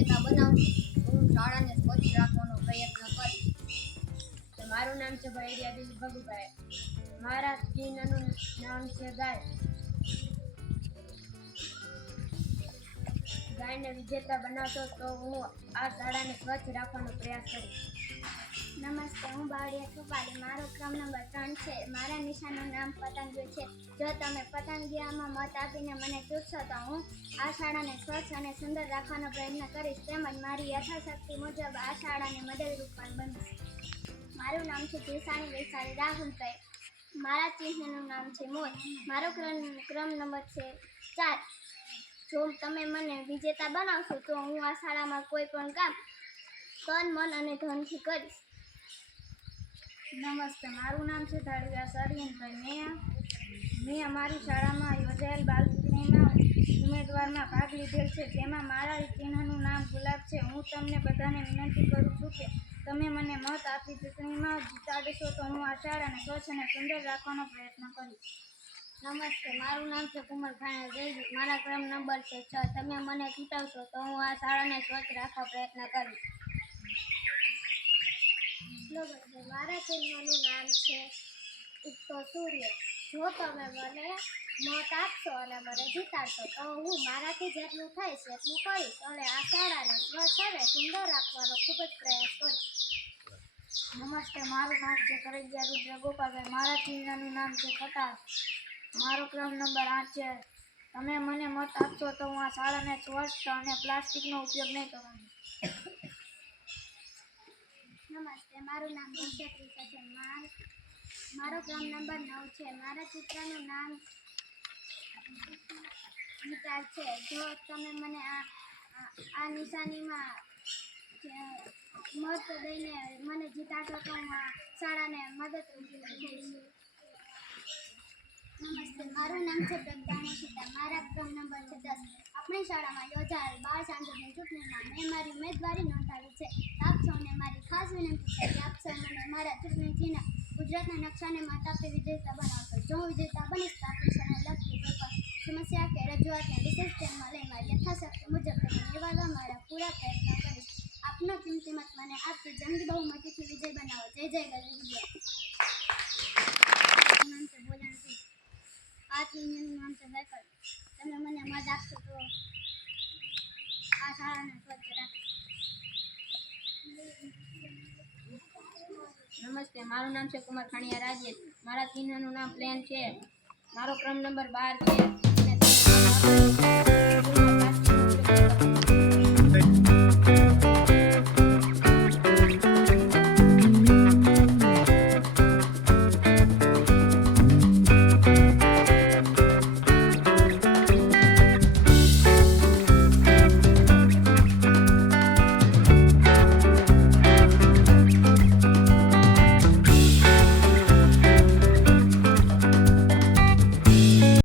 વિજેતા બનાવશો તો હું શાળાને સ્વચ્છ રાખવાનો પ્રયત્ન કરીશ. મારું નામ છે ભૈરિયા દિલીપ ભગુભાઈ. મારા ચિહ્નનું નામ છે ગાય. ગાયને વિજેતા બનાવશો તો હું આ શાળાને સ્વચ્છ રાખવાનો પ્રયાસ કરીશ. નમસ્તે, હું બાવળિયા સુપારી. મારો ક્રમ નંબર 3 છે. મારા નિશાનનું નામ પતંગિયું છે. જો તમે પતંગિયામાં મત આપીને મને ચૂકશો તો હું આ શાળાને સ્વચ્છ અને સુંદર રાખવાનો પ્રયત્ન કરીશ, તેમજ મારી યથાશક્તિ મુજબ આ શાળાને મદદરૂપ પણ બનીશ. મારું નામ છે જીસાણી વૈશાલી રાહુલભાઈ. મારા ચિહ્નનું નામ છે મોર. મારો ક્રમ નંબર છે 4. જો તમે મને વિજેતા બનાવશો તો હું આ શાળામાં કોઈ પણ કામ તન મન અને ધનથી કરીશ. નમસ્તે, મારું નામ છે ધાડવિયા સરિયનભાઈ. મેં અમારી શાળામાં યોજાયેલ બાલ ચૂંટણીમાં ઉમેદવારમાં ભાગ લીધેલ છે, જેમાં મારા ચિહ્નનું નામ ગુલાબ છે. હું તમને બધાને વિનંતી કરું છું કે તમે મને મત આપી ચૂંટણીમાં જીતાડશો તો હું આ શાળાને સ્વચ્છ અને સુંદર રાખવાનો પ્રયત્ન કરીશ. નમસ્તે, મારું નામ છે કુમાર ખાણા જયદીપ. મારા ક્રમ નંબર છે 6. તમે મને જીતાડશો તો હું આ શાળાને સ્વચ્છ રાખવા પ્રયત્ન કરીશ. મારા ચિહ્નનું નામ છે ઉગતો સૂર્ય. જો તમે મને મત આપશો અને મને જીતાડશો તો હું મારાથી જેટલું થાય છે એટલું કરીશ અને આ શાળાને સ્વચ્છ અને સુંદર રાખવાનો ખૂબ જ પ્રયાસ કરીશ. નમસ્તે, મારું નામ છે કરૈયા રુદ્ર ગોપાલભાઈ. મારા ચિહ્નનું નામ છે કટાસ. મારો ક્રમ નંબર 8 છે. તમે મને મત આપશો તો હું આ શાળાને સ્વચ્છ અને પ્લાસ્ટિકનો ઉપયોગ નહીં કરવાનો. નમસ્તે, મારું નામ નક્ષત્રી છે. મારો ક્રમ નંબર 9 છે. મારા ચિત્રનું નામ ગીતા છે. જો તમે મને આ નિશાનીમાં મત દઈને મને જીતાડશો તો હું આ શાળાને મદદરૂપ થઈશ. નમસ્તે, મારું નામ છે પ્રજ્ઞા સીતા. મારા ક્રમ નંબર છે 10. આપણી શાળામાં યોજાયેલ બાળ સાંસદની ચૂંટણીમાં મેં મારી ઉમેદવારી નોંધાવી છે. આપ સૌને મારી ખાસ વિનંતી છે કે આપ સૌ મને મારા ચૂંટણી ચિહ્ન ગુજરાતના નકશાને મત આપી વિજેતા બનાવશો. જો હું વિજેતા બનીશ તો આપણી શાળાને લગતી કોઈ પણ સમસ્યા કે રજૂઆતને વિશેષ ધ્યાનમાં લઈ મારી યથાશક્તિ મુજબ તેને નિવારવા મારા પૂરા પ્રયત્નો કરીશ. આપનો કિંમતી મત મને આપતી જંગી બહુમતીથી વિજય બનાવો. જય જય ગરવી વિજય. નામ છે બોલાણસિંહ. આ ચિહ્નનું નામ છે વૈકલ્પ. તમે મને મત આપશો તો આ શાળાને સ્વચ્છ રાખીશ. નમસ્તે, મારું નામ છે કુમાર ખાણિયા રાજેશ. મારા ચિહ્નનું નામ પ્લેન છે. મારો ક્રમ નંબર 12 છે.